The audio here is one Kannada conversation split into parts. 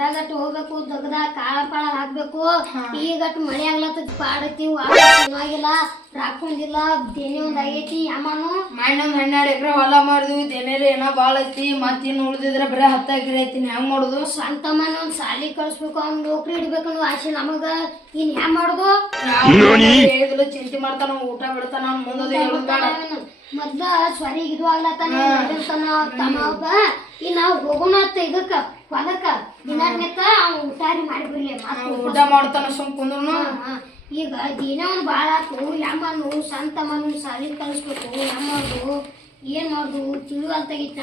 ಹೊಲ್ದಾಗಟ್ಟು ಹೋಗ್ಬೇಕು ದಗದ ಕಾಳ ಪಾಳ ಹಾಕ್ಬೇಕು ಈಗಟ್ಟು ಮಳೆ ಆಗ್ಲತ್ತದ ಪಾಡತ್ತೀವಿ ಚೆನ್ನಾಗಿಲ್ಲ ರಾಕೊಂಡಿಲ್ಲ ದೇನೆ ಒಂದ್ ಆಗೈತಿ ಯಾಮಾನು ಮಣ್ಣೊಂದ್ 12 ಎಕರೆ ಹೊಲ ಮಾಡಿದ್ವಿ ದೇನೇರಿ ಏನೋ ಬಾಳ ಐತಿ ಮತ್ ಇನ್ನು ಉಳ್ದಿದ್ರೆ ಬರೀ 10 ಎಕರೆ ಐತಿ ಹೆಂಗ್ ಮಾಡುದು ಸ್ವಂತ ಮನೆ ಒಂದ್ ಸಾಲಿ ಕಳ್ಸ್ಬೇಕು ಅವ್ನ್ ನೌಕರಿ ಇಡ್ಬೇಕನ್ನೋ ಆಸೆ ನಮಗ ಇನ್ ಹ್ಯಾಂಗ ಮಾಡುದು ಹೇಳಿದ್ರು ಚಿಂತೆ ಮಾಡ್ತಾನ ಊಟ ಬಿಡ್ತಾನ ಮುಂದೆ ಮೊದ್ಲ ಸ್ವರಿಗೆ ಇದು ಆಗ್ಲತ್ತಾನ ತಮ್ಮ ಒಬ್ಬ ಈಗ ನಾವ್ ಹೋಗೋಣ ಇದಕ್ಕ ಹೊಲಕ್ಕ ದಿನಾರ್ನೆಕ್ಕ ಅವ್ನ ಊಟಾರಿ ಮಾಡಿ ಬರ್ಲಿ ಊಟ ಮಾಡ್ತಾನ ಸುಮ್ ಕುಂದ್ರು ಈಗ ದಿನ ಒಂದ್ ಬಾಳ ಆತು ಯಮ್ಮನು ಸ್ವಂತ ಮನು ಸಾಲಿ ಕಳಿಸ್ಬೇಕು ಯಮ್ಮದು ಏನ್ ಮಾಡುದು ತಿಳಿವಲ್ತಾಗಿತ್ತು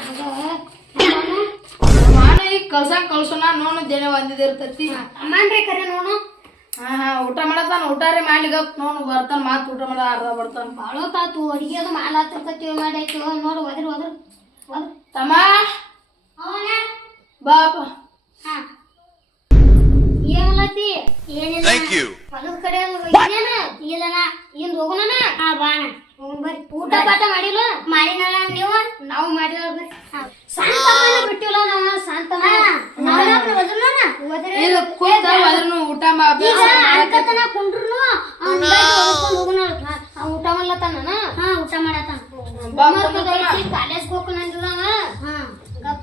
ನಾನು ಈಗ ಕಳ್ಸೋಣ ನೋಡು ದೇನ ಒಂದಿದಿರ್ತೈತಿ ಅಮ್ಮನ್ರಿ ಕರೆ ನೋಡು ಊಟ ಮಾಡತಾನ ಊಟಾರಿ ಮಾಡ್ಲಿಗ ನೋಡು ಬರ್ತಾನ ಮಾತ್ ಊಟ ಮಾಡ ಅರ್ಧ ಬರ್ತಾನ ಬಾಳ ತಾತು ಅಡಿಗೆ ಅದು ಮಾಡ್ಲಾತಿರ್ತೈತಿ ಮಾಡಾಯ್ತು ನೋಡು ಒದ್ರ ತಮ್ಮ ಬಾಪ ಏನ್ಲತ್ತಿ ಏನಿಲ್ಲ ಹೊಲದ ಕಡೆ ಹೋಗಿದ್ದೇನ ಇಲ್ಲನ ಏನ್ ಹೋಗೋಣ ಬಾಣ ಹೋಗೋಣ ಬರ್ರಿ ಊಟ ಪಾಠ ಮಾಡಿಲ್ಲ ಮಾಡಿನಲ್ಲ ನೀವು ನಾವು ಮಾಡಿಲ್ಲ ಬರ್ರಿ ಶಾಂತ ಬಿಟ್ಟಿಲ್ಲ ನಾವು ಶಾಂತ ಊಟ ಮಾಡ್ಕತನ ಕುಂಡ್ರು ಹೋಗೋಣ ಊಟ ಮಾಡ್ಲತ್ತಾನ ಊಟ ಮಾಡತಾನ ಕಾಲೇಜ್ ಹೋಗೋಣ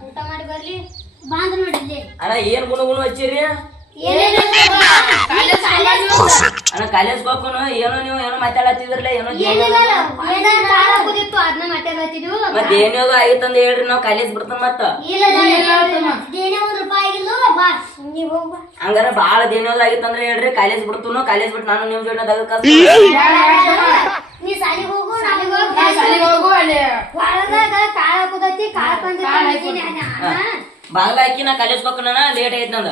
ಊಟ ಮಾಡಿ ಬರ್ಲಿ ಬಾಂದ್ ನೋಡಿದ್ದೆ ಅಣ್ಣ ಏನ್ ಗುಣ ಹಚ್ಚಿರಿ ಅಣ್ಣ ಕಾಲೇಜ್ ಹೋಗ್ಕೊನು ಏನೋ ನೀವು ಏನೋ ಮಾತಾಡತ್ತಿದ್ರಲ್ಲ ಏನೋ ಅದನ್ನ ಮಾತಾಡತ್ತಿದ್ವು ಮತ್ ಏನೇದು ಆಗಿತ್ತಂದ ಹೇಳ್ರಿ ನಾವ್ ಕಾಲೇಜ್ ಬಿಡ್ತಾನ ಮತ್ತ ಹಂಗಾರ ಬಾಳ ದೇನೇದು ಆಗಿತ್ತಂದ್ರ ಹೇಳ್ರಿ ಕಾಲೇಜ್ ಬಿಡ್ತು ಕಾಲೇಜ್ ಬಿಟ್ಟು ನಾನು ನಿಮ್ ಜೋಡಿ ದಗದ ನೀ ಸಾಲಿಗೆ ಹೋಗು ಹೋಗು ಅಲ್ಲಿ ಹೊಲದಾಗ ಕಾಳ ಕುದತಿ ಕಾಳ ಬಂದಿದ್ದೀನಿ ಬಾಗ್ಲ ಹಾಕಿ ನಾ ಕಾಲೇಜ್ ಹೋಗ್ಕೊಣ ಲೇಟ್ ಆಗೈತ್ ನಂದು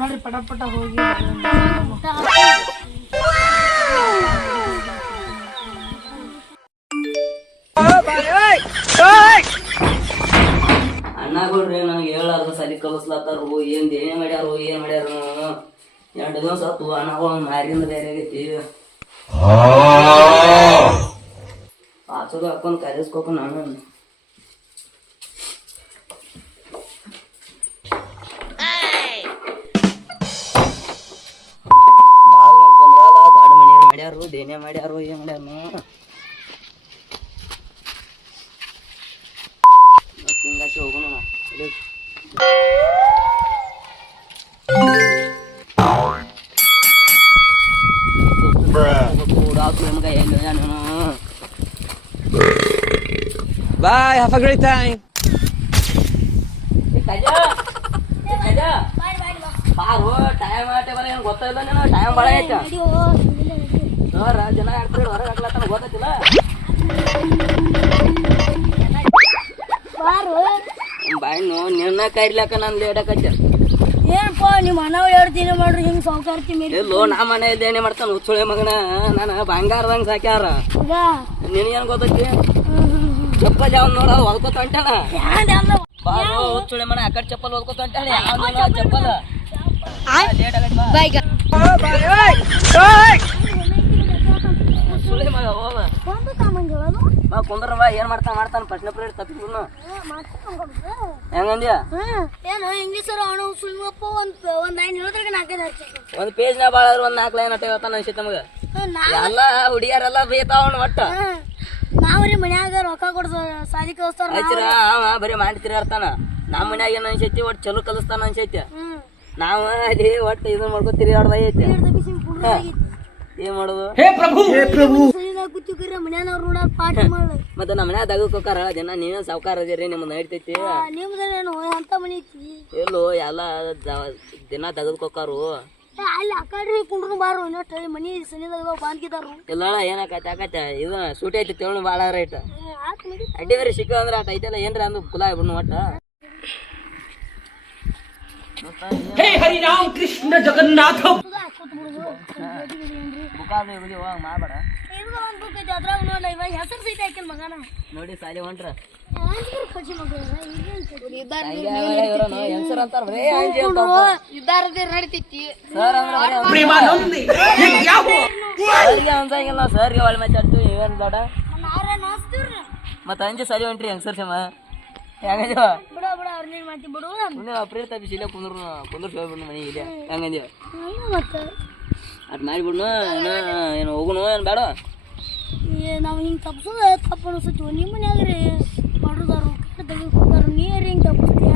ನೋಡ್ರಿ ಪಟ ಪಟ ಹೋಗಿ ಅಣ್ಣಗಳ್ರಿ ನನಗೆ ಹೇಳಾರ್ದ ಸಲಿ ಕಲಿಸ್ಲತ್ತಾರು ಏನ್ ಮಾಡ್ಯಾರು ಏನ್ ಮಾಡ್ಯಾರು 2 ದಿವಸ ಆತು ಅಣ್ಣಗಳು ಮಾರಿಂದ ಬೇರೆ ಆಗೈತಿ ಆಚೋದು ಹಾಕೊಂಡ್ ಕಾಲೇಜ್ಕೋಕ ನಾನು ಬಾಗ್ಲೊಂದ್ ಕುಂದ್ರಲ್ಲ ದೊಡ್ಡ ಮನೆಯವ್ರು ಮಾಡ್ಯಾರು ದೇನೆ ಮಾಡ್ಯಾರು ಏನ್ ಮಾಡ್ಯಾರು ಹಿಂಗಾಸಿ ಹೋಗೋಣ Bye, have a great time. Bar time table ಏನು ಗೊತ್ತಿಲ್ಲ ನೀನು ಟೈಮ್ ಭಾಳ ಐತೆ ಜನ ಆಡ್ತಾರೆ ಹೊರಗೆ ಹಾಕ್ಲತ್ತಾನ ಗೊತ್ತೈತಿಲ್ಲ ಬಾಯ್ನು ನಿನ್ನ ಕರಿಲಾಕ ನಾನು ಲೇಟ್ ಆಕತ್ತೆ ಏನಪ್ಪ ನಿಮ್ಮ ಮನವ್ ಹೇಳ್ತೀನಿ ಮಾಡ್ರಿ ಹಿಂಗ್ ಸಾವುಕಾರ್ತಿ ಮೇಲೆ ಎಲ್ಲೋ ನಾ ಮನೆ ಇದ್ದೇನೆ ಮಾಡ್ತಾನ ಹುಚ್ಚುಳೆ ಮಗನ ನಾನು ಬಂಗಾರದಂಗ ಸಾಕ್ಯಾರ ನಿನಗೇನು ಗೊತ್ತೈತಿ ಚಪ್ಪ ಜಾವ್ ನೋಡ ಹೊಲ್ಕೋತ ಹೊಂಟಾನ ಬಾರು ಹುಚ್ಚುಳೆ ಮನ ಆ ಕಡೆ ಚಪ್ಪಲ್ ಹೊಲ್ಕೋತ ಹೊಂಟಾನ ಯಾವ ಚಪ್ಪಲ್ ಲೇಟ್ ಆಗೈತೆ ಹುಚ್ಚುಳೆ ಮಗ ಹೋಗ ಕುಂದ್ರವ ಏನ್ ಮಾಡ್ತಾನ ಪ್ರಶ್ನೆ ಪೀರಿಯಡ್ ತಪ್ಪಿದ್ರು ಹೆಂಗಂದ್ಯ ಏನು ಇಂಗ್ಲೀಷರು ಅವನು ಸುಳ್ಮಪ್ಪ ಒಂದ್ ಲೈನ್ ಹೇಳಿದ್ರೆ 4 ಒಂದ್ ಪೇಜ್ ನ ಬಾಳ ಒಂದ್ 4 ಲೈನ್ ಅಟ್ಟ ಹೇಳ್ತಾನ ಅನ್ಸಿತ್ತ ನಮಗ ಎಲ್ಲ ಹುಡುಗಿಯರೆಲ್ಲ ಬೇತಾವನ್ ಒಟ್ಟ ನಾವ್ರಿ ಮನ್ಯಾಗ ರೊಕ್ಕ ಕೊಡ್ಸ ಸಾಲಿ ಕಲಿಸ್ತಾರ ಹಚ್ಚಿರ ಬರೀ ಮಾಡಿ ತಿರ್ಗಾಡ್ತಾನ ನಮ್ಮ ಮನ್ಯಾಗ ಏನ್ ಅನ್ಸೈತಿ ಒಟ್ಟು ಚಲೋ ಕಲಿಸ್ತಾನ ಅನ್ಸೈತಿ ನಾವ ಅಲ್ಲಿ ಒಟ್ಟು ಇದನ್ನ ಮಾಡ್ಕೊ ತಿರ್ಗಾಡ್ದ ಐತಿ ಏನ್ ಮಾಡೋದು ಮನ್ಯಾನವ್ರು ನೋಡ ಪಾಠ ಮಾಡ ಮತ್ತೆ ನಮ್ಮ ಮನ್ಯಾಗ ದಗಕೋಕಾರ ಜನ ನೀವೇ ಸಾವುಕಾರ ಅದೀರಿ ನಿಮ್ದು ನಡಿತೈತಿ ನಿಮ್ದೇನು ಅಂತ ಮನಿ ಐತಿ ಎಲ್ಲೋ ಎಲ್ಲ ದಿನ ತೆಗೆದುಕೋಕಾರು ಅಲ್ಲಿ ಆ ಕಡೆ ಕುಂಡ್ರು ಬಾರು ಇನ್ನೊಟ್ಟು ಮನಿ ಸನಿದಾಗ ಬಾಂದ್ಕಿದಾರು ಇಲ್ಲ ಆಕತ್ತೆ ಇದು ಸೂಟಿ ಐತಿ ತೇಳು ಭಾಳ ರೈಟ್ ಅಡ್ಡಿ ಬೇರೆ ಸಿಕ್ಕ ಅಂದ್ರೆ ಆಟ ಐತಲ್ಲ ಏನ್ರ ಅಂದ್ ಕುಲ ಬಿಡ್ನು ಒಟ್ಟ हे हरि राम कृष्ण जगन्नाथ ಮಾಡಬೇಡ ಅದ್ರಾಗ ನೋಡ್ಲ ಇವಾಗ ಹೆಸರು ಸಹಿತ ಹಾಕಿನ ಮಗನ ನೋಡಿ ಸಾಲಿ ಹೊಂಟ್ರ ಇದ್ದಾರದೇ ನಡಿತೈತಿ प्रेमानंद ये क्या हुआ ಸರ್ಗೆ ಅನ್ಸಂಗಿಲ್ಲ ಸರ್ಗೆ ಒಳ್ಳೆ ಮಾತಾಡ್ತೀವಿ ಏನ್ ದೊಡ್ಡ ಮತ್ತೆ ಅಂಜೆ ಸರಿ ಹೊಂಟ್ರಿ ಹೆಂಗ್ ಸರ್ ಸಮ ಹೆಂಗಂದೇವ ನೀನು ಅಪ್ರೇರ್ ತಪ್ಪಿಸಿ ಇಲ್ಲೇ ಕುಂದ್ರ ಹೋಗ್ಬಿಡ್ನು ಮನೆ ಇದೆ ಹೆಂಗಂದೇವ ಅಟ್ ಮಾಡಿಬಿಡ್ನು ಏನು ಹೋಗುನು ಏನು ಬೇಡ ನಾವು ಹಿಂಗೆ ತಪ್ಸೋದು ತಪ್ಪು ಅನಿಸುತ್ತೆ ನಿಮ್ಮ ಮನ್ಯಾಗ್ರಿ ಬಡದಾರು ತೆಗಿತಾರೆ ನೀರು ಹಿಂಗೆ ತಪ್ಪಿಸ್ತೀವಿ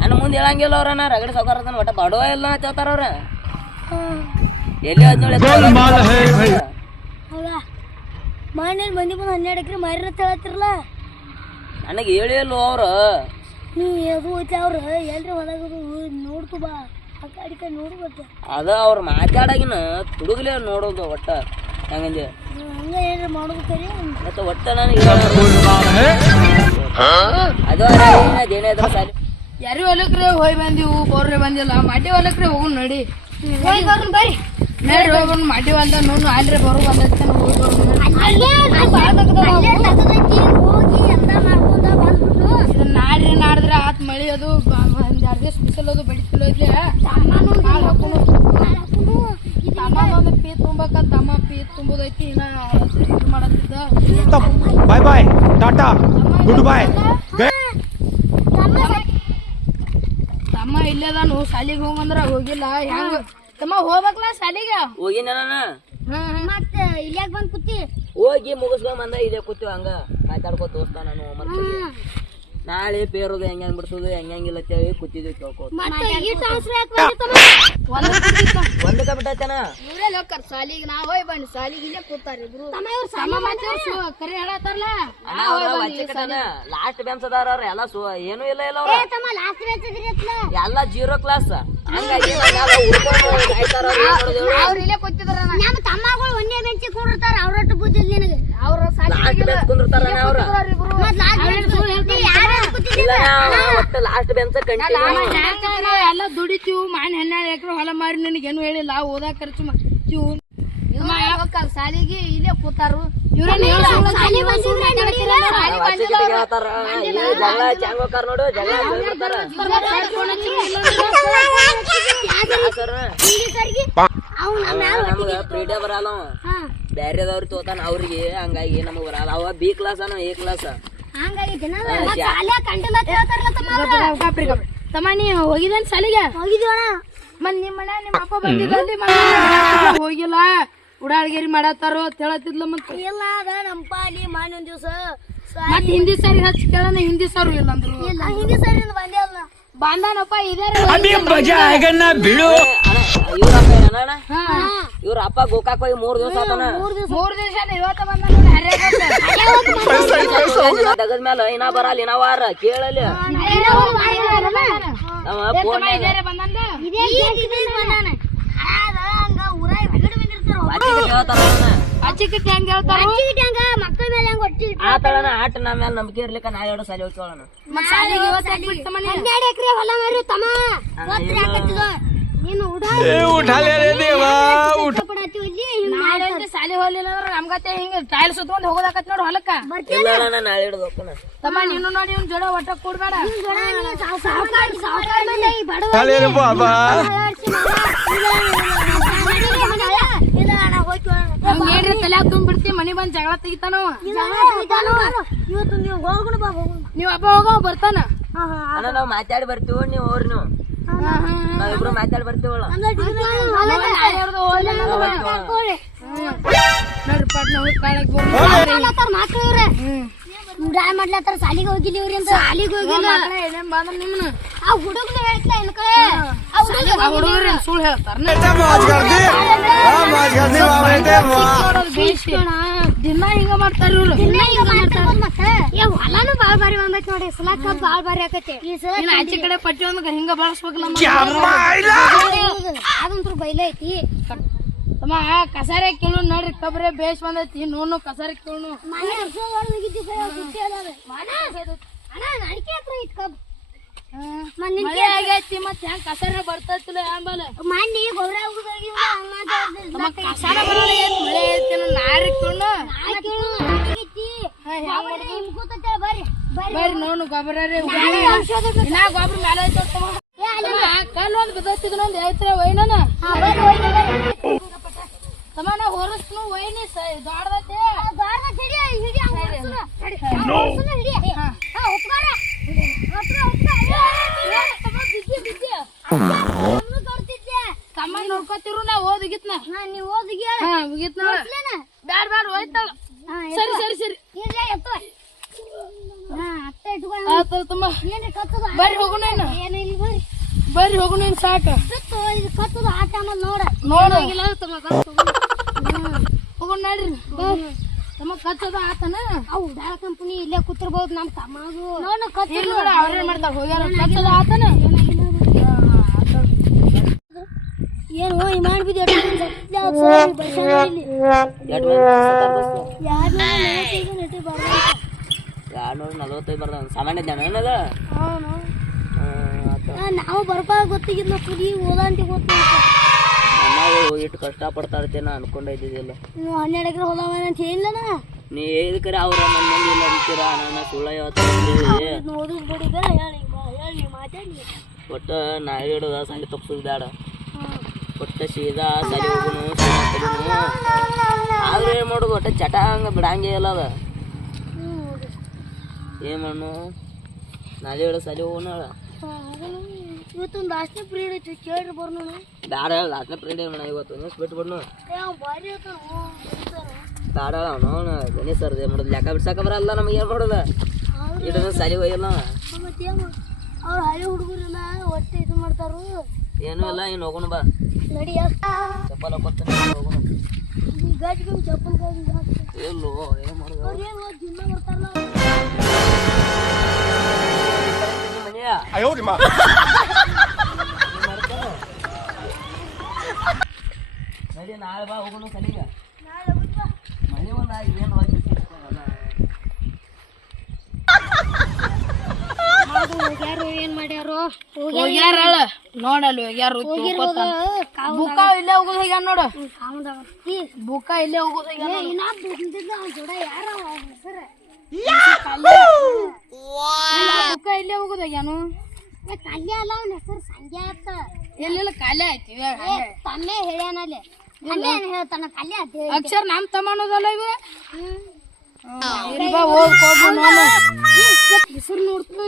ನಾನು ಮುಂದೆ ಹೇಳಂಗಿಲ್ಲ ಅವ್ರನ್ನ ರಗಡೆ ಸೌಕಾರ ಒಟ್ಟ ಬಡವ ಇಲ್ಲ ಹೇಳ್ತಾರ ಅವ್ರ ಎಲ್ಲಿ ಹೌದಾ ಮನೇಲಿ ಮಂದಿ ಬಂದು 12 ಎಕರೆ ಮಾರಿರತ್ತ ಹೇಳ್ತಿರಲ್ಲ ನನಗೆ ಹೇಳಿಲ್ಲ ಅವ್ರು ನೀವು ಅದು ಹೋಯ್ತು ಅವ್ರು ಎಲ್ರಿ ಹೊಲಗದು ನೋಡ್ತು ಬಾ ಆ ಕಡೆ ನೋಡ್ಬೇಕು ಅದ ಅವ್ರು ಮಾತಾಡಗಿನ ತುಡುಗ್ಲೇ ನೋಡೋದು ಒಟ್ಟ ಹೆಂಗಂದೆ ಹಂಗ ಏನ್ರಿ ಮಾಡ್ಬೇಕ್ರಿ ಮತ್ತೆ ಒಟ್ಟ ನನಗೆ ಅದು ಅದೇನೇ ಅದ್ರ ಸಾಲಿ ಯಾರಿ ಹೊಲಕ್ರೆ ಹೋಯ್ ಬಂದಿವು ಬೋರ್ರೆ ಬಂದಿಲ್ಲ ಮಾಟಿ ಹೊಲಕ್ರೆ ಹೋಗೋಣ ನಡಿ ಹೋಗಿ ಬರೋಣ ಬರ್ರಿ ನಡ್ರಿ ಹೋಗೋಣ ಮಾಟಿ ಹೊಲ್ದ ನೋಡು ಅಲ್ರಿ ಬರೋ ಬಂದೈತೆ ಹೋಗಿ ಹೋಗಿ ಎಲ್ಲ ಮಾಡ್ಕೊಂಡ ಬಂದ್ಬಿಟ್ಟು ಇದನ್ನ ನಾಡ್ರಿ ನಾಡಿದ್ರೆ ಆತ್ ಮಳಿ ಅದು ಒಂದ್ 2 ದಿವಸ ಬಿಸಿಲೋದು ಬೆಳಿತಿಲ್ಲ ತಮ್ಮನೊಂದು ಪೀ ತುಂಬಕ ತಮ್ಮ ಪೀ ತುಂಬುದೈತಿ ಇನ್ನ ಇದು ಮಾಡತ್ತಿದ್ದ ಬಾಯ್ ಬಾಯ್ ಟಾಟಾ ಗುಡ್ ಬಾಯ್ ತಮ್ಮ ಇಲ್ಲದಾನು ಸಾಲಿಗೆ ಹೋಗಂದ್ರ ಹೋಗಿಲ್ಲ ಹೆಂಗ ತಮ್ಮ ಹೋಗ್ಬೇಕಲ್ಲ ಸಾಲಿಗೆ ಹೋಗಿನ ನಾನು ಮತ್ತೆ ಇಲ್ಯಾಕ ಬಂದ್ ಕೂತಿ ಹೋಗಿ ಮುಗಿಸ್ಕೊಂಡ್ ಬಂದ ಇಲ್ಲೇ ಕೂತೀವಿ ಹಂಗ ಮಾತಾಡ್ಕೋ ದೋಸ್ತ ನಾನು ಮತ್ತೆ ನಾಳೆ ಪೇರೋದು ಹೆಂಗ್ ಬಿಡ್ಸೋದು ಹೆಂಗಿಲ್ಲ ಅಂತೇಳಿ ಕೂತಿದ್ವಿ ಕೇಳ್ಕೋತ ಮತ್ತೆ ಈ ಟ್ರಾನ್ಸ್ಫರ್ ಯಾಕೆ ಮಾಡಿತಮ್ಮ ಒಂದಕ್ಕ ಬಿಟ್ಟೈತನ ಇವ್ರೇ ಹೋಗ್ತಾರ ಸಾಲಿಗೆ ನಾ ಹೋಯ್ ಬನ್ನಿ ಸಾಲಿಗೆ ಇಲ್ಲೇ ಕೂತಾರ ಇಬ್ರು ತಮ್ಮ ಮತ್ತೆ ಕರೆ ಹೇಳತ್ತಾರಲ್ಲ ಲಾಸ್ಟ್ ಬೆಂಚ್ ಅದಾರ ಅವ್ರ ಎಲ್ಲ ಏನು ಇಲ್ಲ ಇಲ್ಲ ಅವ್ರ ತಮ್ಮ ಲಾಸ್ಟ್ ಬೆಂಚ್ ಎಲ್ಲ 0 ಕ್ಲಾಸ್ ಹಂಗಾಗಿ ಅವ್ರ ಇಲ್ಲೇ ಕೂತಿದಾರ ನಮ್ಮ ತಮ್ಮಗಳು ಒಂದೇ ಬೆಂಚ್ ಕೂಡಿರ್ತಾರ ಅವ್ರಟ್ಟು ಬುದ್ಧಿ ನಿನಗೆ ಅವ್ರ ಸಾಲಿಗೆ ಬೆಂಚ್ ಕುಂದಿರ್ತಾರ ಅವ್ರ ಮತ್ ಲಾಸ್ಟ್ ಬೆಂಚ್ ಯಾರು ಕೂತಿದ್ದಿಲ್ಲ ಒಟ್ಟು ಲಾಸ್ಟ್ ಬೆಂಚ್ ಕಂಟಿನ್ಯೂ ಎಲ್ಲ ದುಡಿತೀವಿ ಮಾನ್ 12 ಎಕರೆ ಹೊಲ ಮಾರಿ ನನಗೇನು ಹೇಳಿಲ್ಲ ಓದಾ ಖರ್ಚು ಮಾಡ್ತೀವಿ ಸಾಲಿಗೆ ಇಲ್ಲೇ ಕೂತಾರು ಜಗಳ ಚಾಂಗೋಕಾರ ನೋಡು ಜಗಳ ನಮಗ ಫ್ರೀಡೇ ಬರಲ್ಲ ಬ್ಯಾರೆದವ್ರು ತೋತಾನ ಅವ್ರಿಗೆ ಹಂಗಾಗಿ ನಮಗ್ ಬರಲ್ಲ ಅವ B ಕ್ಲಾಸ್ ಅನ A ಕ್ಲಾಸ್ ತಮ್ಮ ನೀ ಹೋಗಿದ್ದೇನೆ ಸಾಲಿಗೆ ಹೋಗಿದ್ವಣ ಮತ್ ನಿಮ್ ಮನೆ ನಿಮ್ಮ ಅಪ್ಪ ಬಂದಿದ್ದಲ್ಲಿ ಹೋಗಿಲ್ಲ ಉಡಾಳ್ಗೇರಿ ಮಾಡತ್ತಾರೋ ಹೇಳತ್ತಿದ್ಲ ಮತ್ ಇಲ್ಲ ಅದ ನಮ್ಮಪ್ಪ ಅಲ್ಲಿ ಮಾನ್ ಒಂದ್ ದಿವಸ ಮತ್ ಹಿಂದಿ ಸಾರಿ ಹಚ್ಚಿ ಕೇಳೋಣ ಹಿಂದಿ ಸಾರು ಇಲ್ಲ ಅಂದ್ರು ಹಿಂದಿ ಸರಿ ಬಂದೇ ಅಲ್ಲ ಬಂದಾನಪ್ಪ ಇದೇ ಇವ್ರ ಅಪ್ಪ ಗೋಕಾಕ್ ಹೋಗಿ 3 ದಿವಸ ಆತನ 3 ದಿವಸ ಇವತ್ತ ಬಂದ ತಗದ ಮೇಲೆ ಇನ್ನ ಬರಲ್ಲ ಇನ್ನ ವಾರ ಕೇಳಲ್ಲ ಮಕ್ಕಳ ಮೇಲೆ ಹೆಂಗ್ ಒಟ್ಟಿ ಆತಳನ ಆಟ ನಮ್ಮ ಮೇಲೆ ನಂಬಿಕೆ ಇರ್ಲಿಕ್ಕ ನಾ 2 ಸಾಲಿ ಹೋಗ್ತೇವಣ 12 ಎಕರೆ ಹೊಲ ಮಾರಿ ತಮ್ಮ ನೀನು ಸಾಲಿ ಹೋಗ್ಲಿಲ್ಲ ಅಂದ್ರೆ ನಮ್ಗತ್ತೆ ಹಿಂಗ ಟೈಲ್ ಸುತ್ಕೊಂಡ್ ಹೋಗೋದಾಕತ್ ನೋಡು ಹೊಲಕ್ಕ ನಾಳೆ ಹಿಡಿದು ಹೋಗ್ತಾನ ತಮ್ಮ ನೀನು ನೋಡಿ ಇವ್ನ ಜೋಡ ಒಟ್ಟ ಕೂಡ್ಬೇಡ ಏನ್ರಿ ತಲೆ ತುಂಬಿಡ್ತಿ ಮನಿ ಬಂದ್ ಜಗಳ ತೆಗಿತಾನವ ಇವತ್ತು ನೀವು ಹೋಗ್ಬಿಡು ಬಾ ನೀವ್ ಹಬ್ಬ ಹೋಗೋ ಬರ್ತಾನ ಅಣ್ಣ ನಾವ್ ಮಾತಾಡಿ ಬರ್ತೀವಿ ನೀವು ಹೋಗ್ರಿ ನೀವು ನಾವಿಬ್ರು ಮಾತಾಡಿ ಬರ್ತೀವಲ್ಲ ಮಕ್ಳು ಇವ್ರೆ ಡ್ರಾಯ್ ಮಾಡ್ಲತ್ತಾರ ಸಾಲಿಗೆ ಹೋಗಿಲ್ಲ ಇವ್ರಿ ಅಂತ ಸಾಲಿಗೆ ಹೋಗಿಲ್ಲ ನಿಮ್ನ ಆ ಹುಡುಗನ ಹೇಳ್ತಾ ಇನ್ ಕಡೆ ಹುಡುಗರು ಸುಳ್ಳು ಹೇಳ್ತಾರ ದಿನ ಹಿಂಗ ಮಾಡ್ತಾರ ಇವ್ರು ಹೊಲಾನು ಬಾಳ್ ಬಾರಿ ಬಂದೈತಿ ನೋಡಿ ಸಲಾಕ ಬಾಳ್ ಬಾರಿ ಆಕತಿ ಇನ್ನ ಆಚೆ ಕಡೆ ಪಟ್ಟಿ ಒಂದ್ ಹಿಂಗ ಬಳಸ್ಬೇಕಲ್ಲ ಅದಂತ್ರು ಬೈಲ ಐತಿ ತಮ್ಮ ಕಸಾರೆ ಕೇಳು ನೋಡ್ರಿ ಕಬ್ರೆ ಬೇಸ್ ಬಂದೈತಿ ನೋನು ಕಸಾರೆ ಕೇಳು ಮಳೆ ಆಗೈತಿ ಮತ್ ಹೆಂಗ್ ಕಸಾರ ಬರ್ತೈತಿಲ್ಲ ಆಂಬಲ ಮಣ್ಣಿ ಗೊಬ್ಬರ ಕಸಾರ ಬರಲ್ಲ ಮಳೆ ಐತಿ ನಾರಿ ಕೇಳು ಬರ್ರಿ ನೋನು ಗೊಬ್ಬರ ಇನ್ನ ಗೊಬ್ಬರ ಮೇಲೆ ಐತಿ ಕಲ್ಲು ಒಂದ್ ಬಿದ್ದೈತಿದ್ ಒಂದ್ ಐತ್ರ ಒಯ್ನ ತಮ್ಮ ನಾ ಹೊರಸ್ನು ದೊಡ್ಡದೈತಿ ತಮ್ಮ ನೋಡ್ಕೊತಿರು ನಾ ಓದಿಗಿತ್ನ ನೀವ್ ಓದಿಗೆ ಮುಗಿತ್ನ ಬ್ಯಾಡ ಬ್ಯಾಡ ಹೋಯ್ತಾಳ ಸರಿ ಸರಿ ಸರಿ ಅತ್ತೆ ಇಟ್ಕೊಂಡು ತಮ್ಮ ಏನ್ರಿ ಕತ್ತದ ಬರ್ರಿ ಹೋಗೋಣ ಏನಿಲ್ಲ ಬರ್ರಿ ಬರ್ರಿ ಹೋಗೋಣ ಸಾಕ ಬಿತ್ತು ಇದು ಕತ್ತದ ಆ ಟೈಮಲ್ಲಿ ನೋಡೋಗಿಲ್ಲ ತಮ್ಮ ಹೋಗೋಣ ನಡ್ರಿ ತಮ್ಮ ಕಚ್ಚದ ಆತನ ಅವು ಉಡಾಳ ಕಂಪನಿ ಇಲ್ಲೇ ಕೂತಿರ್ಬೋದು ನಮ್ ತಮ್ಮಗು ನೋಡ ಇಲ್ಲ ನೋಡ ಅವ್ರೇನ್ ಮಾಡ್ತಾರ ಹೋಗ್ಯಾರ ಕಚ್ಚದ ಆತನ ಏನು ಈ ಮಾಡ್ಬಿದ್ದೆ ಸಾಮಾನ್ಯ ಜನ ಏನದ ನಾವು ಬರ್ಬಾರ ಗೊತ್ತಿಗಿದ್ನ ಪುರಿ ಓದಂತಿ ಗೊತ್ತ ನಾವು ಇಟ್ಟು ಕಷ್ಟ ಪಡ್ತಾ ಇರ್ತೇನ ಅನ್ಕೊಂಡ ಇದ್ದಿದ್ದಿಲ್ಲ ನೀವು 12 ಎಕರೆ ಹೊಲ ಅಂತ ಹೇಳಿಲ್ಲನ ನೀ ಹೇಳಿದ್ರೆ ಅವ್ರ ನನ್ನ ಮಂದಿ ಇಲ್ಲ ಅಂತೀರ ನನ್ನ ಸುಳ್ಳ ಹೇಳ್ತಾರೆ ನೋಡಿದ್ ಬಿಡಿಗ ಹೇಳಿ ಮಾತಾಡಿ ಒಟ್ಟ ನಾ ಹಿಡಿದ ಸಾಲಿ ತಪ್ಪಿಸೋದು ಬೇಡ ಒಟ್ಟ ಸೀದಾ ಸಾಲಿ ಹೋಗುನು ಸೀದಾ ಕಲಿನು ಆದ್ರೆ ಏನ್ ಮಾಡೋದು ಒಟ್ಟ ಚಟ ಹಂಗ ಬಿಡಂಗೆ ಇಲ್ಲ ಅದ ಏನ್ ಮಣ್ಣು ನಾಳೆ ಹೇಳ ಸಾಲಿ ಹೋಗೋಣ ಇವತ್ತೊಂದು ಲಾಸ್ಟ್ನೇ ಪೀರಿಯಡ್ ಐತಿ ಕೇಳ್ರಿ ಬರ್ನು ಬೇಡ ಲಾಸ್ಟ್ನೇ ಪೀರಿಯಡ್ ಏನ್ ಇವತ್ತು ನ್ಯೂಸ್ ಬಿಟ್ಟು ಬಿಡ್ನು ಭಾರಿ ಬೇಡ ಅವನು ಗಣೇಶ್ ಸರ್ದೆ ಮಾಡೋದು ಲೆಕ್ಕ ಬಿಡ್ಸಾಕ ಬರಲ್ಲ ನಮಗೆ ಏನು ಮಾಡೋದ ಇಡೋದು ಸಾಲಿ ಹೋಗಿಲ್ಲ ಮತ್ತೇನು ಅವ್ರು ಹಳೆ ಹುಡುಗರೆಲ್ಲ ಒಟ್ಟೆ ಇದು ಮಾಡ್ತಾರು ಏನೂ ಇಲ್ಲ ಇನ್ನು ಹೋಗೋಣ ಬಾ ನಡಿ ಚಪ್ಪಲ್ ಹಾಕೋತೀನಿ ಹೋಗೋಣ ಗಾಜಿಗೆ ಚಪ್ಪಲ್ ಗಾಜಿಗೆ ಎಲ್ಲೋ ಏನು ಮಾಡೋದು ಅವ್ರು ಏನು ಜಿಮ್ಮ ಬರ್ತಾರಲ್ಲ ಮನೆಯ ನಡಿ ನಾಳೆ ಬಾ ಹೋಗೋಣ ಸಲಿಗೆ ಮನೆ ಒಂದು ಏನು ಯಾರು ಏನ್ ಮಾಡ್ಯಾರು ಹೋಗ್ಯಾರ ನೋಡಲ್ಲ ಹೋಗ್ಯಾರು ಬುಕ್ಕ ಇಲ್ಲೇ ಹೋಗೋದು ಹೋಗ್ಯಾರ ನೋಡು ಬುಕ್ಕ ಇಲ್ಲೇ ಹೋಗೋದು ಜೋಡ ಯಾರ ಹೆಸರು ಬುಕ್ಕ ಇಲ್ಲೇ ಹೋಗೋದು ಹೋಗ್ಯಾನು ಕಲ್ಯ ಅಲ್ಲ ಅವನ ಹೆಸರು ಸಂಜೆ ಆತ ಎಲ್ಲೆಲ್ಲ ಖಾಲಿ ಆಯ್ತು ತಮ್ಮೇ ಹೇಳ್ಯಾನಲ್ಲಿ ತಮ್ಮೇ ಏನ್ ಹೇಳ್ತಾನ ಕಲ್ಯ ಅಂತ ಹೇಳಿ ಅಕ್ಷರ ನಮ್ ತಮ್ಮ ಅನ್ನೋದಲ್ಲ ಇವ ಹೋಗಿ ಕೊಡ್ರಿ ನೋಡು ಹೆಸರು ನೋಡ್ತಾನ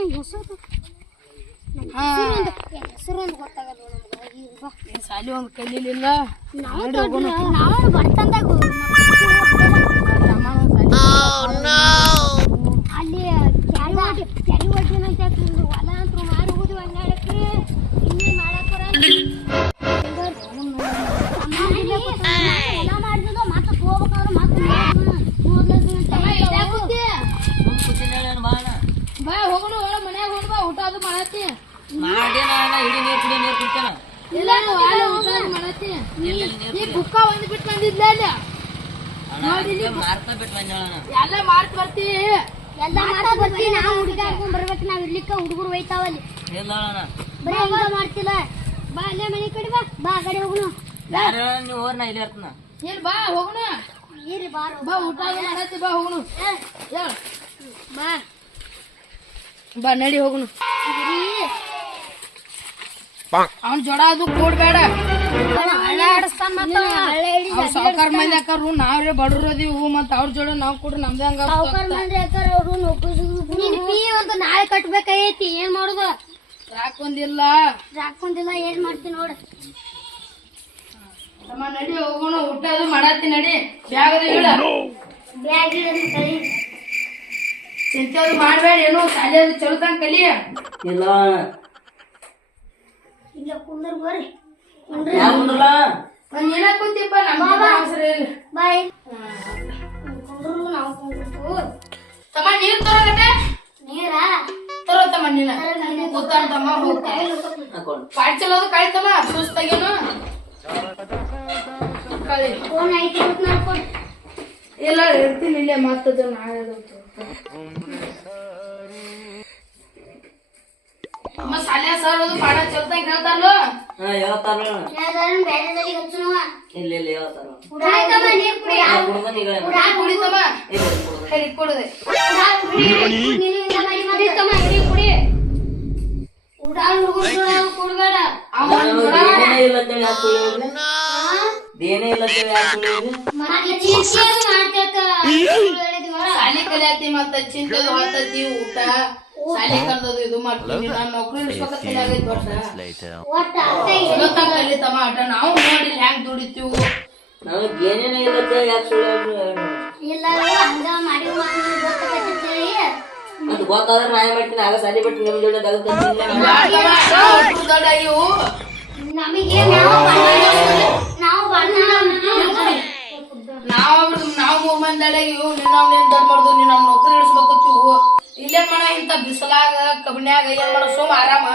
ಹೆಸರು ಒಂದು ಗೊತ್ತಾಗಲ್ಲ ನಮ್ಗೆ ಸಾಲಿ ಒಂದು ಕಲೀಲಿಲ್ಲ ನಾವು ಬರ್ತಂದಾಗ ಅಲ್ಲಿ ಕೆರೆ ಒಡ್ಡಿನ ಹೊಲ ಅಂತೂ ಮಾರಿ ಹೋಗುದು 12 ಎಕರೆ ಇನ್ನೇ ಮಾಡಾಕರ ಹೊಲ ಮಾಡಿದ್ರು ಮತ್ತೆ ಹೋಗ್ಬೇಕಾದ್ರೆ ಮತ್ತೆ ಬಾ ಹೋಗೋಣ ಮನ್ಯಾಗ ಹೋಗಿ ಬಾ ಊಟ ಅದು ಮಾಡತ್ತಿ ಮಾಡಿ ಇಡೀ ನೀರು ಕುಡಿ ನೀರು ಕುಡ್ತೇನ ಇಲ್ಲ ಊಟ ಅದು ಮಾಡತ್ತಿ ನೀ ಬುಕ್ಕ ಒಂದು ಬಿಟ್ಟು ಬಂದಿದ್ಲ ಅಲ್ಲಿ ಮಾರ್ತಾ ಬಿಟ್ಟು ಬಂದ ಎಲ್ಲ ಮಾರ್ಕ್ ಬರ್ತಿ ಎಲ್ಲ ಮಾಡ್ತಾ ಬರ್ತೀವಿ ನಾವು ಹುಡುಗಾಡ್ಕೊಂಡ್ ಬರ್ಬೇಕು ನಾವ್ ಇರ್ಲಿಕ್ಕ ಹುಡುಗರು ಒಯ್ತಾವಲ್ಲಿ ಇಲ್ಲ ಬರೀ ಹಂಗ ಮಾಡ್ತಿಲ್ಲ ಬಾ ಅಲ್ಲೇ ಮನೆ ಕಡೆ ಬಾ ಬಾ ಆ ಕಡೆ ಹೋಗುನು ಯಾರು ನೀವು ಹೋರ್ ನಾ ಇಲ್ಲಿ ಇರ್ತನ ಏನ್ ಬಾ ಹೋಗೋಣ ಇರಿ ಬಾರ ಬಾ ಊಟ ಅದು ಮಾಡತ್ತಿ ಬಾ ಹೋಗೋಣ ಹೇಳ ಬಾ ಬಾ ನಡಿ ಹೋಗೋಣ ಅವ್ನ ಜೋಡ ಅದು ಕೂಡ್ಬೇಡ ಹಳ್ಳ ಆಡಿಸ್ತಾನ ಮತ್ತ ಹಳ್ಳ ಹಿಡಿ ಸಾವುಕಾರ ಮಂದಿ ಹಾಕಾರು ನಾವ್ರೆ ಬಡ್ರು ಅದೀವು ಮತ್ತ ಅವ್ರ ಜೋಡ ನಾವ್ ಕೊಡ್ರಿ ನಮ್ದೇ ಹಂಗ ಸಾವುಕಾರ ಮಂದಿ ಹಾಕಾರ ಅವ್ರು ನೌಕರಿ ನೀನ್ ಫೀ ಒಂದು ನಾಳೆ ಕಟ್ಬೇಕಾಗೈತಿ ಏನ್ ಮಾಡುದು ಯಾಕೊಂದಿಲ್ಲ ಹಾಕೊಂಡಿಲ್ಲ ಏನ್ ಮಾಡ್ತೀನಿ ನೋಡ ತಮ್ಮ ನಡಿ ಹೋಗೋಣ ಊಟ ಅದು ಮಾಡತ್ತಿ ನಡಿ ಬ್ಯಾಗ್ ಅದು ಇಡ ಬ್ಯಾಗ್ ಹಿಡಿದು ಕೈ ಚಿಂತೆ ಅದು ಮಾಡ್ಬೇಡ ಏನು ಶಾಲೆ ಅದು ಚಲೋತಂಗ ಕಲಿ ಇಲ್ಲ ಇಲ್ಲ ಕುಂದರ್ ಬರ್ರಿ ಯಾರು ಬಂದ್ರಲ್ಲ ಒಂದ್ ಏನ ಕುಂತಿಪ್ಪ ನಮ್ಮ ಅವಸರ ಇಲ್ಲ ಬಾಯ್ ಕುಂದ್ರು ನಾವು ಕುಂದ್ರು ತಮ್ಮ ನೀರ್ ತರೋಗಟ್ಟೆ ನೀರ ತರೋ ತಮ್ಮ ನೀನ ಕೂತಾನ ತಮ್ಮ ಹೋಗ್ತಾ ಹಾಕೊಂಡು ಪಾಟ್ ಚಲೋದು ಕಾಯ್ತಮ್ಮ ಸುಸ್ತಾಗೇನು ಫೋನ್ ಐತಿ ಇವತ್ತು ನೋಡ್ಕೊಂಡು ಇಲ್ಲ ಇರ್ತೀನಿ ಇಲ್ಲೇ ಮತ್ತದ ನಾಳೆ ಅಮ್ಮ ಶಾಲೆ ಸರ್ ಅದು ಪಾಠ ಚಲೋತಂಗ ಹೇಳ್ತಾರಲ್ಲ ಹೇಳ್ತಾರ ಯಾವ್ದಾರು ಬೇರೆದಲ್ಲಿ ಹಚ್ಚುವ ಇಲ್ಲ ಇಲ್ಲ ಹೇಳ್ತಾರ ಉಡಾಯ್ತಮ್ಮ ನೀರ್ ಕುಡಿ ಕುಡ್ದ ನೀಗ ಕುಡಿತಮ್ಮ ಇಲ್ಲ ಕುಡ್ದ ಸರಿ ಕೊಡುದೆ ಕುಡಿತಮ್ಮ ನೀರ್ ಕುಡಿ ಉಡಾಳ್ ಹುಡುಗರು ಕುಡ್ಬೇಡ ಅವನ್ ಇಲ್ಲ ಅಂತೇಳಿ ಯಾಕೆ ಏನೇ ಇಲ್ಲ ಯಾಕೆ ಸುಳ್ಳು ಮತ್ತೆ ಚಿಂತೆ ಅದು ಮಾಡ್ತೇತ ಹೇಳಿದ್ವಲ್ಲ ಶಾಲಿ ಕಲಿಯತಿ ಮತ್ತ ಚಿಂತೆ ಮಾಡ್ತತಿ ಊಟ ಶಾಲಿ ಕಲ್ದದು ಇದು ಮಾಡ್ತೀನಿ ನಾನು ನೌಕರಿ ಹಿಡಿಸ್ಬೇಕಂತ ಆಗೈತಿ ಒಟ್ಟ ಅರ್ಥ ಚಲೋ ತಂಗ ಕಲಿತಮ್ಮ ಆಟ ನಾವು ನೋಡಿ ಹೆಂಗ್ ದುಡಿತೀವಿ ನನಗೆ ಏನೇನ ಇಲ್ಲ ಯಾಕೆ ಸುಳ್ಳು ಹೇಳ್ರಿ ಎಲ್ಲರೂ ಹಂಗ ಮಾಡಿ ಗೊತ್ತಾಗತ್ತೇಳಿ ಅದು ಗೊತ್ತಾದ್ರೆ ನಾ ಏನ್ ಮಾಡ್ತೀನಿ ಆಗ ಸಾಲಿ ಬಿಟ್ಟು ನಿಮ್ ಜೋಡಿ ದೊಡ್ಡ ಇವು ನಮಗೆ ನಾವು ನಾವು ಮೂರ್ ಮಂದಿ ಇವು ನಿನ್ನ ದೊಡ್ಡ ಮಾಡ್ದು ನೀನ್ ನಮ್ ನೌಕರಿ ಹಿಡಿಸ್ಬೇಕತ್ತೀವು ಇಲ್ಲೇ ಮಾಡ ಇಂತ ಬಿಸಲಾಗ ಕಬ್ಬಿನ್ಯಾಗ ಏನ್ ಮಾಡ ಸುಮ್ ಆರಾಮ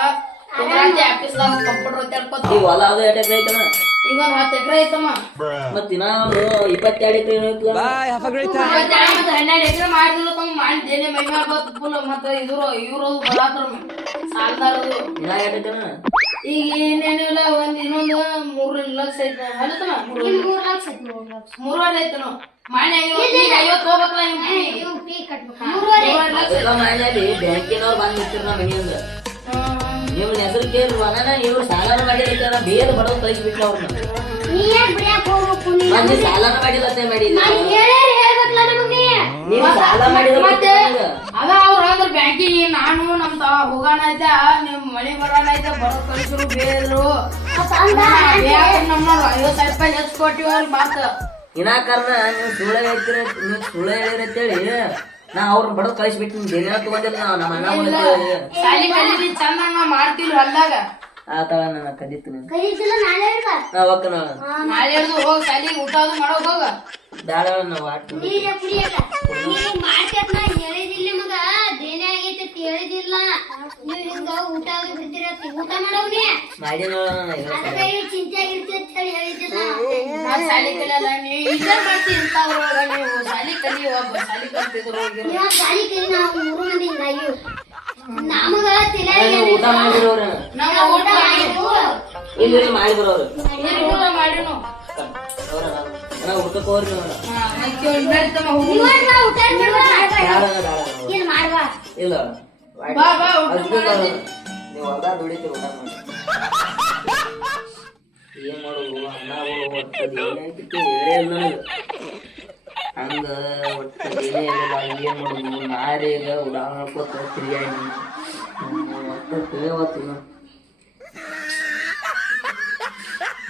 ಆಫೀಸ್ದಾಗ ಕಂಪ್ಯೂಟರ್ ಒತ್ತಾಡ್ಕೊತೀವಿ ಹೊಲ ಅದು ಎಟ್ ಎಕರೆ ಐತನ ಈಗ 10 ಎಕರೆ ಐತಮ್ಮ ಮತ್ ದಿನ 22 ಎಕರೆ ಏನೋ ಐತಲ್ಲ 12 ಎಕರೆ ಮಾಡಿದ್ರು ತಮ್ಮ ಮಾಡಿದ್ದೇನೆ ಮೈ ಮಾಡ್ಬೋದು ಫುಲ್ ಮತ್ತ ಇವ್ರು ಬರಾತ್ರ ಸಾಲದಾರದು ದಿನ ಎಟ್ ಐತನ ಈಗ ಏನೇನಿಲ್ಲ ಇನ್ನೊಂದು 3 ಲಕ್ಷ ಐತ ಅಲ್ಲತಮ್ಮ 3 ಲಕ್ಷ 3 ಐತನು ಮಾನ್ಯ 50 ಹೋಗ್ಬೇಕಲ್ಲ ಇವ್ ಫೀ ಕಟ್ಬೇಕು 3 ಅದೆಲ್ಲ ಮಾಡಿ ಬ್ಯಾಂಕಿನವ್ರು ಬಂದ್ ನಿಂತಿರ್ ನಾ ಮನಿಯಿಂದ ನೀವು ಹೆಸರು ಕೇಳ್ರಿ ಮಗನ ಇವ್ರು ಸಾಲನ ಮಾಡಿರ್ತಾರ ಬೇರೆ ಬಡವ್ ಕಳಿಸ್ಬಿಟ್ಲ ಅವ್ರನ್ನ ನೀ ಯಾಕೆ ಬಿಡಕ್ ಹೋಗ್ಬೇಕು ನೀ ಮಂದಿ ಸಾಲನ ಮಾಡಿಲ್ಲತ್ತೆ ಮಾಡಿ ನಾನು ಹೇಳ್ಬೇಕಲ್ಲ ನಮಗೆ ನೀವು ಸಾಲ ಮಾಡಿದ್ರೆ ಮತ್ತೆ ಅದ ಅವ್ರ ಅಂದ್ರ ಬ್ಯಾಂಕಿಗೆ ನಾನು ನಮ್ ಹೋಗೋಣ ಐತೆ ನಿಮ್ ಮಳಿ ಬರೋಣ ಐತೆ ಬರೋ ಕಳಿಸ್ರು ಬೇರು ನಮ್ಮ 50,000 ರೂಪಾಯಿ ಹೆಚ್ಚು ಕೊಟ್ಟಿವಿ ಅವ್ರಿಗೆ ಮಾತ ವಿನಾಕಾರಣ ನೀವು ಸುಳ್ಳು ಹೇಳ್ತೀರ ನೀವು ಸುಳ್ಳು ಹೇಳಿರಂತೇಳಿ ನಾ ಅವ್ರನ್ನ ಬಡವ್ ಕಳಿಸ್ಬಿಟ್ಟು ದಿನ ತಗೊಂಡಿಲ್ಲ ನಮ್ಮ ಅಣ್ಣ ಶಾಲಿ ಕಲೀರಿ ಚಂದ ನಾವ್ ಮಾಡ್ತೀವಿ ಹೊಲ್ದಾಗ ಆತಳ ನನ್ನ ಕದಿತೀನಿ ಕರೀತಿಲ್ಲ ನಾಳೆ ಹೇಳ್ಬಾ ಒಕ್ಕ ನಾಳೆ ಹಿಡ್ದು ಹೋಗ್ ಶಾಲಿಗೆ ಊಟ ಅದು ಮಾಡೋಕ್ ಹೋಗ ಬ್ಯಾಡ ನಾವು ಆಟ ನೀರೇ ಕುಡಿಯಕ ನೀವು ಮಾಡ್ತೇತ್ ನಾ ಹೇಳಿದಿಲ್ಲ ಮಗ ದೇನೆ ಆಗೈತೆ ಅಂತ ಹೇಳಿದಿಲ್ಲ ನೀವು ಹಿಂಗ ಊಟ ಅದು ಬಿಡ್ತೀರತ್ತಿ ಊಟ ಮಾಡವ್ನಿ ಮಾಡಿ ಅದಕ್ಕೆ ಚಿಂತೆ ಆಗಿರ್ತೈತೆ ಅಂತ ಹೇಳಿ ಹೇಳಿದ್ದಿಲ್ಲ ನಾವ್ ಶಾಲಿ ಕಲಿಯಲ್ಲ ನೀವು ಇಲ್ಲೇ ಮಾಡ್ತೀವಿ ಇಂಥವ್ರೊಳಗ ನೀವು ಶಾಲಿ ಕಲಿ ಒಬ್ಬ ಶಾಲಿ ಕಲ್ತಿದ್ರು ಹೋಗಿರೋ ಇವಾಗ ಗಾಳಿ ಕೈ ನಾವು 3 ಮಂದಿ ಹಿಂಗಾಗಿ ನಮಗ ತಿಳಿ ಊಟ ಮಾಡಿರೋರ ನಾವು ಊಟ ಆಯ್ತು ಇಲ್ಲಿ ಮಾಡಿ ಬರೋರು ಇಲ್ಲಿ ಊಟ ಮಾಡಿನು ಊಟಕ್ಕೆ ಹೋಗ್ರಿ ನಡೀತಮ್ಮ ಇವಾಗ ನಾ ಊಟ ಮಾಡ್ಬಾ ಬ್ಯಾಡ ಏನ್ ಮಾಡ್ಬಾ ಇಲ್ಲ ಬಾ ಬಾ ಊಟ ಅದಕ್ಕೆ ಮಾಡಿ ನೀವು ಹೊಲ್ದಾಗ ದುಡಿತೀರಿ ಊಟ ಮಾಡಿ ಏನ್ ಮಾಡೋದು ಅನ್ನ ಏನಾಯ್ತು ಹೇಳೇ ಇಲ್ಲ ನನಗೆ ಹಂಗ ಒಟ್ಟು ಏನೇ ಹೇಳಿಲ್ಲ ಏನ್ ಮಾಡೋದು ನಾರೀಗ ಉಡಾಳ ಮಾಡ್ಕೋತ ತಿರ್ಗಾಡಿ ಒಟ್ಟು ತಿಳಿಯವತ್ತಿನ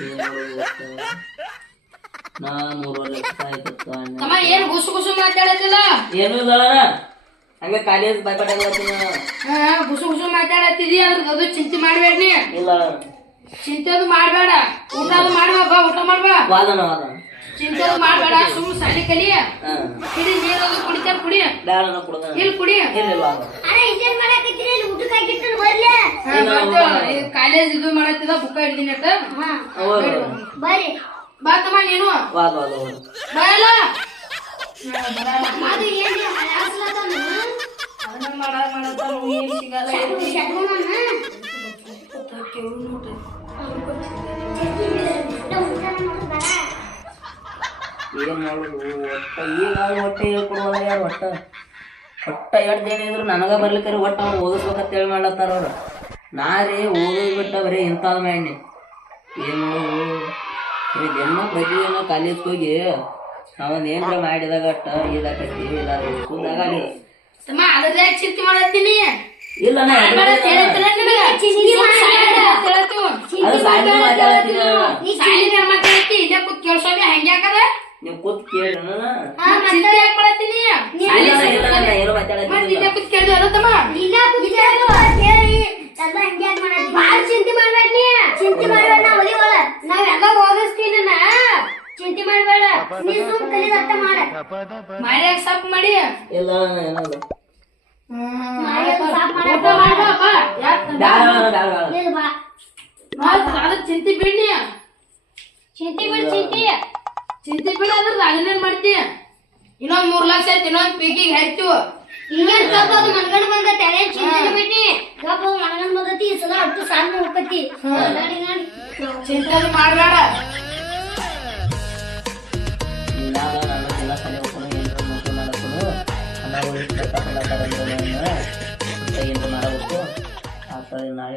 ಏನ್ ಮಾಡೋದು ಒಟ್ಟು ನಾ 3 ಲಕ್ಷ ಆಯ್ತತ್ತ ತಮ್ಮ ಏನ್ ಗುಸು ಗುಸು ಮಾತಾಡತ್ತಿಲ್ಲ ಏನೂ ಇಲ್ಲ ಹಂಗ ಕಾಲೇಜ್ ಭಯಪಟ್ಟ ಗುಸು ಗುಸು ಮಾತಾಡತ್ತಿದಿ ಅದ್ರ ಅದು ಚಿಂತೆ ಮಾಡ್ಬೇಡ್ನಿ ಇಲ್ಲ ಚಿಂತೆ ಅದು ಮಾಡ್ಬೇಡ ಊಟ ಅದು ಮಾಡ್ಬಾ ಬಾ ಊಟ ಮಾಡ್ಬಾ ವಾದನ ಚಿಂತೆ ಅದು ಮಾಡ್ಬೇಡ ಸುಮ್ ಸಾಲಿ ಕಲಿ ಕುಡಿ ನೀರದು ಕುಡಿತಾರ ಕುಡಿ ಬ್ಯಾಡ ಕುಡ್ದ ಇಲ್ಲಿ ಕುಡಿ ಇಲ್ಲ ಅರೆ ಇದೇನ್ ಮಾಡಕತ್ತೀರಿ ಇಲ್ಲಿ ಊಟಕ್ಕೆ ಹಾಕಿಟ್ಟು ಬರ್ಲೆ ಕಾಲೇಜ್ ಇದು ಮಾಡತ್ತಿದ ಬುಕ್ಕ ಹಿಡ್ದಿನ ಹಾ ಬರ್ರಿ ಬಾ ತಮ್ಮ ನೀನು ವಾದ ಬರಲ್ಲ ಅದು ಏನ್ ಹಲಾಸ್ಲತನ ಅದನ್ನ ಮಾಡತ್ತ ಏನ್ ಸಿಗಲ್ಲ ಶಟ್ಕೊಂಡನ ಏನ್ ಮಾಡುದು ಒಟ್ಟ ಈಗ ಹೊಟ್ಟೆ ಹೇಳ್ಕೊಡುವಲ್ಲ ಯಾರು ಒಟ್ಟ ಎಡ್ದೇನಿದ್ರು ನನಗ ಬರ್ಲಿಕ್ಕಾರ ಒಟ್ಟ ಅವ್ರು ಓದಿಸ್ಬೇಕಂತ ಹೇಳಿ ಮಾಡ್ಲತ್ತಾರ ಅವ್ರು ನಾ ರೀ ಓದೋದ್ ಬಿಟ್ಟ ಬರೀ ಇಂಥದ್ ಮಾಡಿ ಏನ್ ಮಾಡೋದು ಇದೆಲ್ಲ ಪ್ರತಿದಿನ ಕಾಲೇಜ್ ಹೋಗಿ ಅವನ್ ಏನ್ರ ಮಾಡಿದಾಗ ಅಟ್ಟ ಇದಾಕತಿ ಇಲ್ಲ ಸ್ಕೂಲ್ದಾಗ ಅಲ್ಲಿ ತಮ್ಮ ಅದ್ರದೇ ಚಿಂತೆ ಮಾಡತ್ತೀನಿ ಇಲ್ಲ ನಾ ಅದು ಸಾಲಿ ಮಾತಾಡತ್ತಿ ಇಲ್ಲೇ ಕೂತ್ ಕೇಳ್ಸೋದೆ ಹಂಗ್ಯಾಕದ ನೀವು ಕೂತ್ ಕೇಳ್ರಿ ಚಿಂತೆ ಯಾಕೆ ಮಾಡತ್ತೀನಿ ಏನೋ ಮಾತಾಡತ್ತೀನಿ ಇಲ್ಲೇ ಕೂತ್ ಕೇಳಿದ್ವಲ್ಲ ತಮ್ಮ ಇಲ್ಲ ಕುದಿಯಾರು ಹೇಳಿ ಎಲ್ಲ ಹಂಗ್ಯಾಕ್ ಮಾಡತ್ತಿ ಬಾಳ ಚಿಂತೆ ಮಾಡ್ಬೇಡ ನೀ ಚಿಂತೆ ಮಾಡ್ಬೇಡ ನಾ ಒಲಿವಲ್ಲ ನಾವೆಲ್ಲ ಓದಿಸ್ತೀನಿ ನಾ ಚಿಂತೆ ಮಾಡ್ಬೇಡ ನೀ ಸುಮ್ ಕಲಿದಟ್ಟ ಮಾಡ ಮಾಡ್ಯಾಕ ಸಾಪ್ ಮಾಡಿ ಇಲ್ಲ ಏನಲ್ಲ ಊಟ ಮಾಡ್ಬಾ ಇಲ್ಲ ಬಾ ಅದ್ರ ಚಿಂತೆ ಬಿಡ್ನಿ ಚಿಂತೆ ಬಿಡು ಚಿಂತೆ ಬಿಡ ಅದ್ರದ್ದು ಅದನ್ನೇನ್ ಮಾಡ್ತಿ ಇನ್ನೊಂದ್ 3 ಲಕ್ಷ ಐತಿ ಇನ್ನೊಂದ್ ಪೀಕಿಗೆ ಹೆಚ್ಚು ಇನ್ನೇನ್ ಗಪ್ಪ ಅದು ಮನ್ಗಂಡ್ ಬಂದೈತಿ ಅದೇನ್ ಚಿಂತೆ ಬಿಟ್ಟಿ ಗಪ್ಪ ಅದು ಮನ್ಗಂಡ್ ಬಂದೈತಿ ಈ ಸಲ ಅಟ್ಟು ಸಾಲ ಹೋಗ್ತೈತಿ ನೋಡಿ ಚಿಂತೆ ಅದು ಮಾಡ್ಬೇಡ ಮಾಡಬೇಕು ಆ ನಾಳೆ